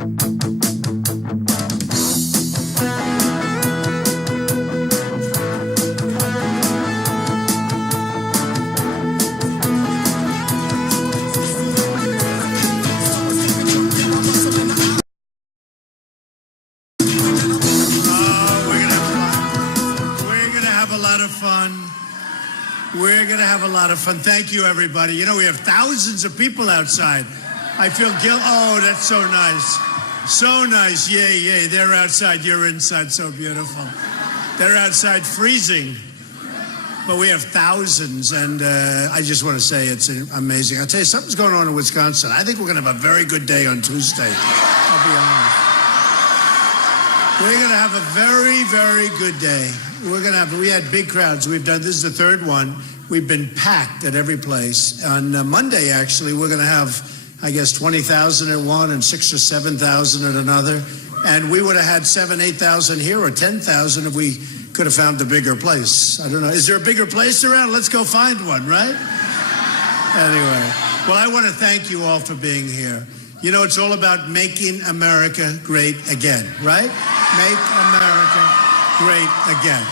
We're going to have a lot of fun. Thank you, everybody. You know, we have thousands of people outside. I feel guilty. Oh, that's so nice. So nice. Yay, yay. They're outside. You're inside. So beautiful. They're outside freezing. But we have thousands, and I just want to say it's amazing. I'll tell you, something's going on in Wisconsin. I think we're going to have a very good day on Tuesday. I'll be honest. We're going to have a very, very good day. We had big crowds. This is the third one. We've been packed at every place. On Monday, actually, we're going to have, I guess, 20,000 at one and 6,000 or 7,000 at another. And we would have had 7,000, 8,000 here or 10,000 if we could have found a bigger place. I don't know. Is there a bigger place around? Let's go find one, right? Anyway, well, I want to thank you all for being here. You know, it's all about making America great again, right? Make America great again.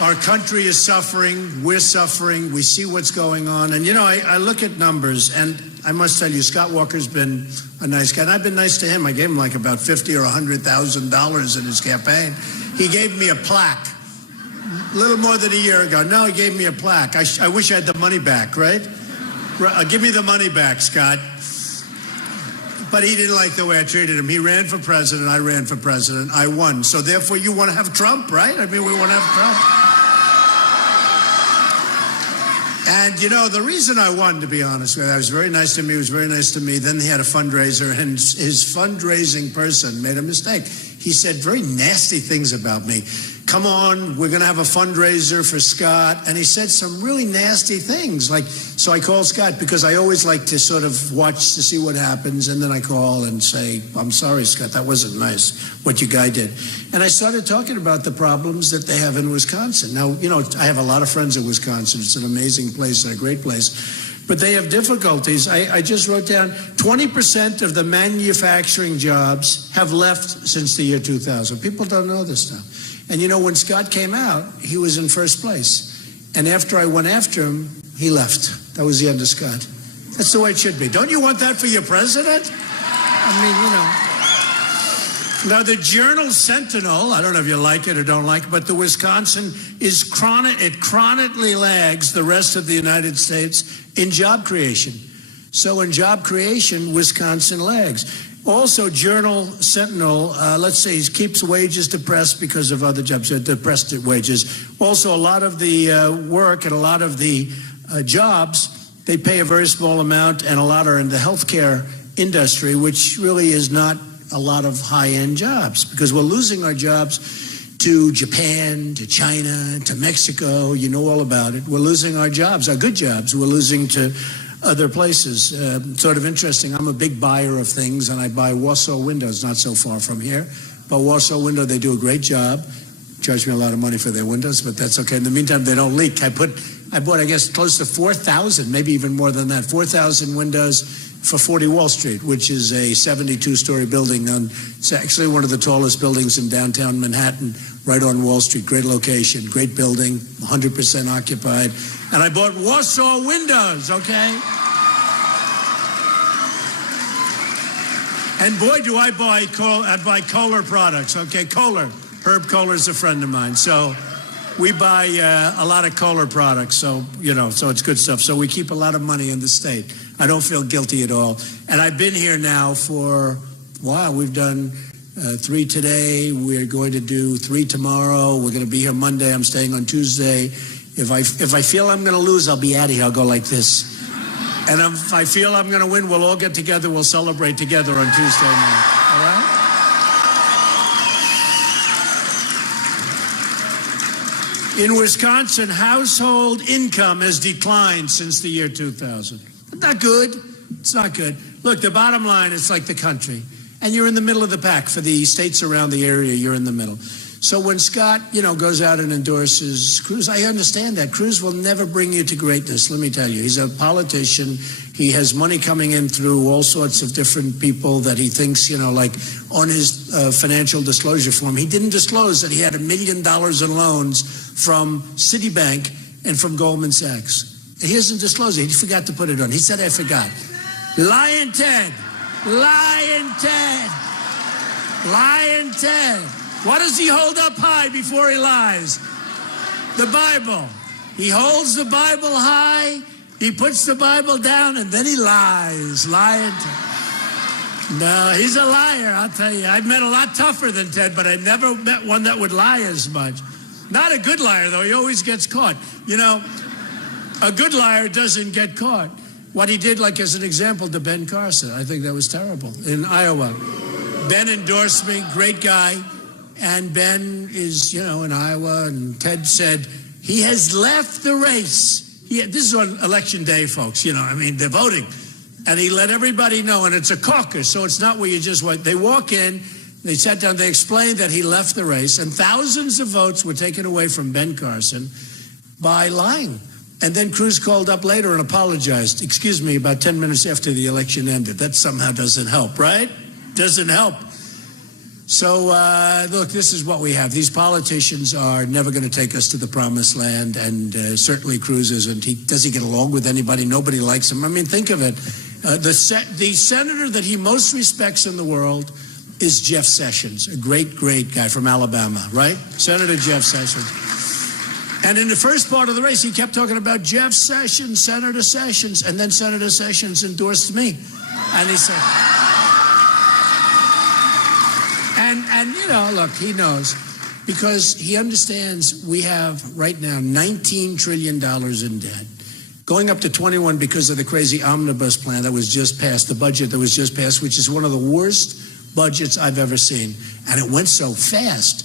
Our country is suffering. We're suffering. We see what's going on. And, you know, I look at numbers, and I must tell you, Scott Walker's been a nice guy. And I've been nice to him. I gave him like about $50,000 or $100,000 in his campaign. He gave me a plaque a little more than a year ago. No, he gave me a plaque. I wish I had the money back, right? Give me the money back, Scott. But he didn't like the way I treated him. He ran for president. I ran for president. I won. So therefore, you want to have Trump, right? I mean, we want to have Trump. And, you know, the reason I won, to be honest with you, I was very nice to me. He was very nice to me. Then he had a fundraiser, and his fundraising person made a mistake. He said very nasty things about me. Come on, we're going to have a fundraiser for Scott. And he said some really nasty things. So I called Scott because I always like to sort of watch to see what happens. And then I call and say, I'm sorry, Scott, that wasn't nice, what your guy did. And I started talking about the problems that they have in Wisconsin. Now, you know, I have a lot of friends in Wisconsin. It's an amazing place and a great place. But they have difficulties. I just wrote down 20% of the manufacturing jobs have left since the year 2000. People don't know this stuff. And, you know, when Scott came out, he was in first place. And after I went after him, he left. That was the end of Scott. That's the way it should be. Don't you want that for your president? I mean, you know. Now, the Journal Sentinel, I don't know if you like it or don't like it, but the Wisconsin is chronically lags the rest of the United States in job creation. So in job creation, Wisconsin lags. Also, Journal Sentinel, let's say, keeps wages depressed because of other jobs, depressed wages. Also, a lot of the work and a lot of the jobs, they pay a very small amount, and a lot are in the healthcare industry, which really is not a lot of high-end jobs, because we're losing our jobs to Japan, to China, to Mexico. You know all about it. We're losing our jobs, our good jobs. We're losing to other places. Sort of interesting. I'm a big buyer of things, and I buy Warsaw Windows, not so far from here. But Warsaw Window, they do a great job. Charge me a lot of money for their windows, but that's okay. In the meantime, they don't leak. I bought, I guess, close to 4,000, maybe even more than that, 4,000 windows for 40 Wall Street, which is a 72-story building. It's actually one of the tallest buildings in downtown Manhattan, right on Wall Street. Great location, great building, 100% occupied. And I bought Warsaw Windows, okay? And boy, do I buy Kohler products, okay? Kohler. Herb Kohler's a friend of mine. So we buy a lot of Kohler products, so, you know, so it's good stuff. So we keep a lot of money in the state. I don't feel guilty at all. And I've been here now for, wow, we've done 3 today. We're going to do 3 tomorrow. We're going to be here Monday. I'm staying on Tuesday. If I feel I'm going to lose, I'll be out of here. I'll go like this. And if I feel I'm going to win, we'll all get together. We'll celebrate together on Tuesday night. All right? In Wisconsin, household income has declined since the year 2000. Not good. It's not good. Look, the bottom line, it's like the country. And you're in the middle of the pack. For the states around the area, you're in the middle. So when Scott, you know, goes out and endorses Cruz, I understand that. Cruz will never bring you to greatness, let me tell you. He's a politician. He has money coming in through all sorts of different people that he thinks, like on his financial disclosure form. He didn't disclose that he had $1 million in loans from Citibank and from Goldman Sachs. He hasn't disclosed it. He forgot to put it on. He said, I forgot. Lying Ted. Lying Ted. Lying Ted. What does he hold up high before he lies? The Bible. He holds the Bible high, he puts the Bible down, and then he lies. Lying Ted. No, he's a liar, I'll tell you. I've met a lot tougher than Ted, but I never met one that would lie as much. Not a good liar, though. He always gets caught. A good liar doesn't get caught. What he did, like as an example, to Ben Carson, I think that was terrible, in Iowa. Ben endorsed me, great guy, and Ben is, in Iowa, and Ted said, he has left the race. This is on election day, folks, they're voting. And he let everybody know, and it's a caucus, so it's not where you just wait. They walk in, they sat down, they explained that he left the race, and thousands of votes were taken away from Ben Carson by lying. And then Cruz called up later and apologized. Excuse me, about 10 minutes after the election ended. That somehow doesn't help, right? Doesn't help. So, look, this is what we have. These politicians are never going to take us to the promised land, and certainly Cruz isn't. Does he get along with anybody? Nobody likes him. I mean, think of it. The senator that he most respects in the world is Jeff Sessions, a great, great guy from Alabama, right? Senator Jeff Sessions. And in the first part of the race, he kept talking about Jeff Sessions, Senator Sessions, and then Senator Sessions endorsed me. And he said, and look, he knows, because he understands we have right now $19 trillion in debt, going up to 21 because of the crazy omnibus plan that was just passed, the budget that was just passed, which is one of the worst budgets I've ever seen. And it went so fast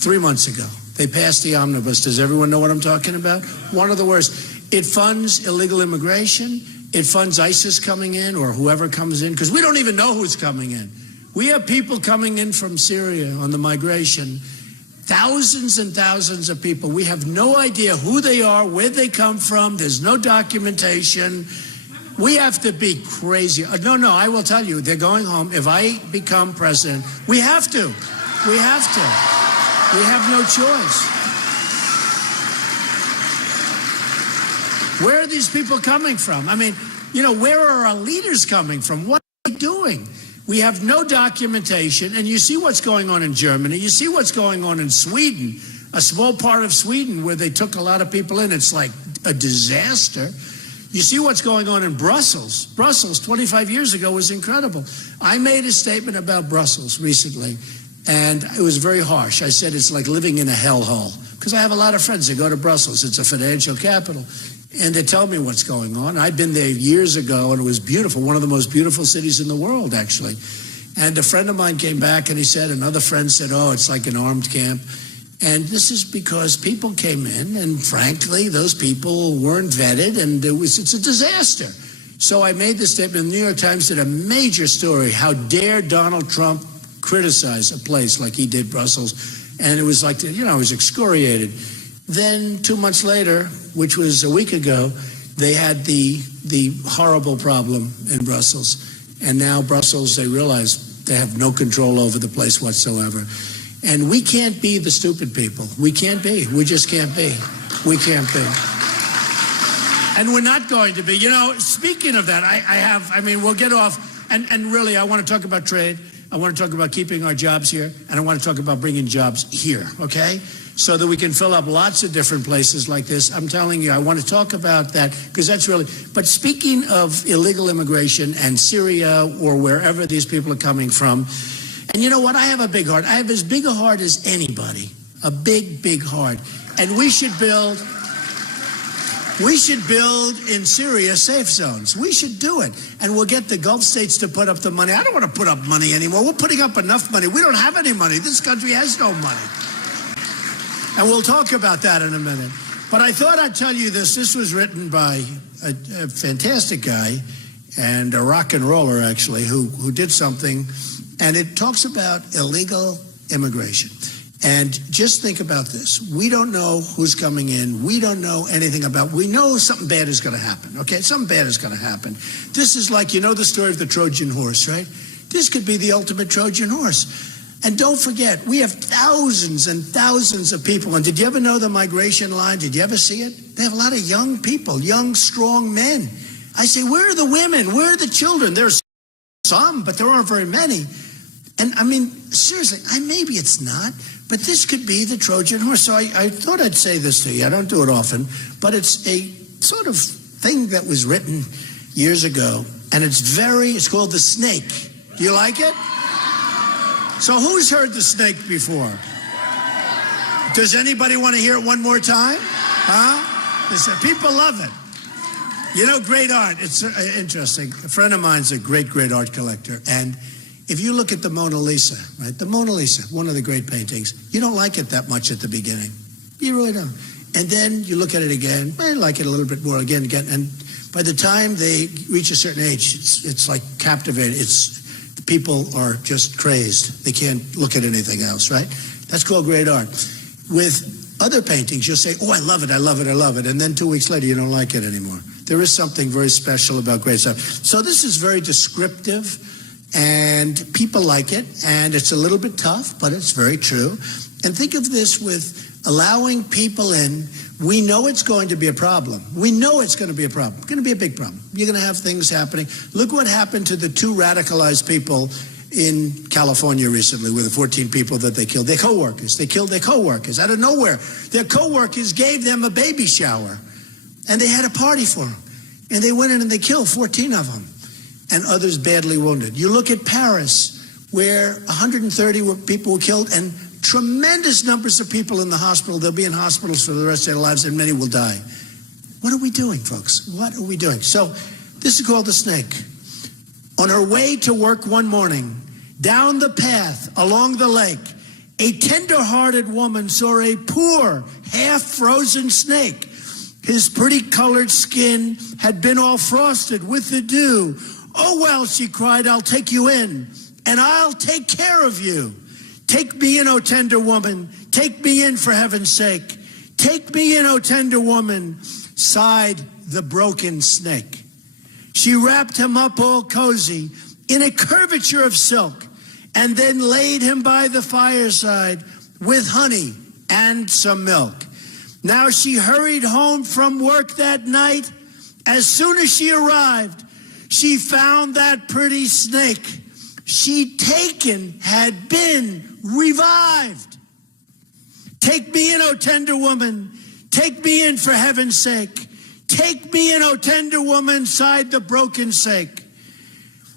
3 months ago. They passed the omnibus. Does everyone know what I'm talking about? One of the worst. It funds illegal immigration. It funds ISIS coming in, or whoever comes in, because we don't even know who's coming in. We have people coming in from Syria on the migration, thousands and thousands of people. We have no idea who they are, where they come from. There's no documentation. We have to be crazy. No, I will tell you, they're going home. If I become president, we have to. We have to. We have no choice. Where are these people coming from? I mean, where are our leaders coming from? What are they doing? We have no documentation, and you see what's going on in Germany. You see what's going on in Sweden, a small part of Sweden where they took a lot of people in. It's like a disaster. You see what's going on in Brussels. Brussels, 25 years ago, was incredible. I made a statement about Brussels recently, and it was very harsh. I said it's like living in a hellhole, because I have a lot of friends that go to Brussels. It's a financial capital. And they tell me what's going on. I'd been there years ago, and it was beautiful, one of the most beautiful cities in the world, actually. And a friend of mine came back, and he said, another friend said, oh, it's like an armed camp. And this is because people came in, and frankly, those people weren't vetted, and it's a disaster. So I made this statement. The New York Times did a major story. How dare Donald Trump criticize a place like he did Brussels? And it was like, I was excoriated. Then 2 months later, which was a week ago, they had the horrible problem in Brussels. And now Brussels, they realize they have no control over the place whatsoever. And we can't be the stupid people. We can't be. We just can't be. We can't be. And we're not going to be. Speaking of that, we'll get off. And really, I want to talk about trade. I want to talk about keeping our jobs here. And I want to talk about bringing jobs here, okay? So that we can fill up lots of different places like this. I'm telling you, I want to talk about that, because that's really... But speaking of illegal immigration and Syria or wherever these people are coming from, and you know what? I have a big heart. I have as big a heart as anybody. A big, big heart. And we should build in Syria safe zones. We should do it. And we'll get the Gulf states to put up the money. I don't want to put up money anymore. We're putting up enough money. We don't have any money. This country has no money. And we'll talk about that in a minute. But I thought I'd tell you this. This was written by a fantastic guy and a rock and roller, actually, who did something. And it talks about illegal immigration. And just think about this. We don't know who's coming in. We don't know anything about. We know something bad is going to happen, okay? Something bad is going to happen. This is like, you know the story of the Trojan horse, right? This could be the ultimate Trojan horse. And don't forget, we have thousands and thousands of people. And did you ever know the migration line? Did you ever see it? They have a lot of young people, young, strong men. I say, where are the women? Where are the children? There's some, but there aren't very many. And I mean, seriously, maybe it's not, but this could be the Trojan horse. So I thought I'd say this to you. I don't do it often, but it's a sort of thing that was written years ago, and it's called The Snake. Do you like it? So who's heard The Snake before? Does anybody want to hear it one more time? Huh? People love it. You know, great art. It's interesting. A friend of mine's a great, great art collector, and if you look at the Mona Lisa, right? The Mona Lisa, one of the great paintings, you don't like it that much at the beginning. You really don't. And then you look at it again, I like it a little bit more again, and by the time they reach a certain age, it's like captivating. The people are just crazed. They can't look at anything else, right? That's called great art. With other paintings, you'll say, oh, I love it, I love it, I love it. And then 2 weeks later, you don't like it anymore. There is something very special about great stuff. So this is very descriptive. And people like it, and it's a little bit tough, but it's very true. And think of this with allowing people in. We know it's going to be a problem. We know it's going to be a problem. It's going to be a big problem. You're going to have things happening. Look what happened to the 2 radicalized people in California recently with the 14 people that they killed. Their co-workers. They killed their co-workers out of nowhere. Their co-workers gave them a baby shower, and they had a party for them. And they went in and they killed 14 of them. And others badly wounded. You look at Paris, where 130 people were killed, and tremendous numbers of people in the hospital. They'll be in hospitals for the rest of their lives, and many will die. What are we doing, folks? What are we doing? So this is called The Snake. On her way to work one morning, down the path along the lake, a tender-hearted woman saw a poor, half-frozen snake. His pretty colored skin had been all frosted with the dew. Oh, well, she cried, I'll take you in, and I'll take care of you. Take me in, O tender woman. Take me in, for heaven's sake. Take me in, O tender woman, sighed the broken snake. She wrapped him up all cozy in a curvature of silk, and then laid him by the fireside with honey and some milk. Now she hurried home from work that night. As soon as she arrived, she found that pretty snake she'd taken had been revived. Take me in, O tender woman. Take me in, for heaven's sake. Take me in, O tender woman, sighed the broken snake.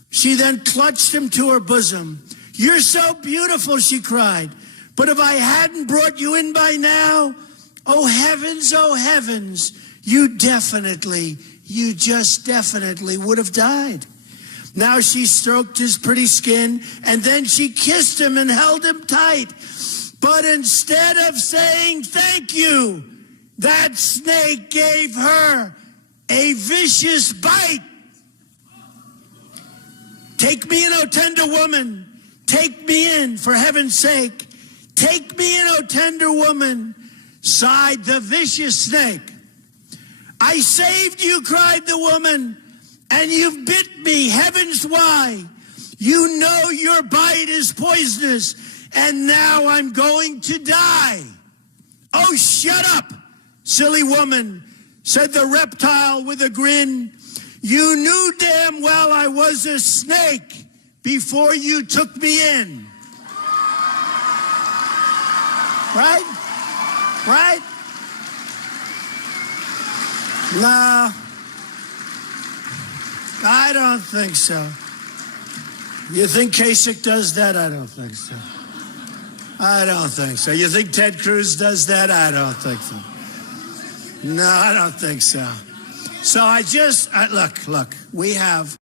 She then clutched him to her bosom. You're so beautiful, she cried. But if I hadn't brought you in by now, oh heavens, you just definitely would have died. Now she stroked his pretty skin, and then she kissed him and held him tight. But instead of saying thank you, that snake gave her a vicious bite. Take me in, O tender woman. Take me in, for heaven's sake. Take me in, O tender woman, sighed the vicious snake. I saved you, cried the woman, and you've bit me. Heavens, why? You know your bite is poisonous, and now I'm going to die. Oh, shut up, silly woman, said the reptile with a grin. You knew damn well I was a snake before you took me in. Right? No, I don't think so. You think Kasich does that? I don't think so. I don't think so. You think Ted Cruz does that? I don't think so. No, I don't think so. So look, we have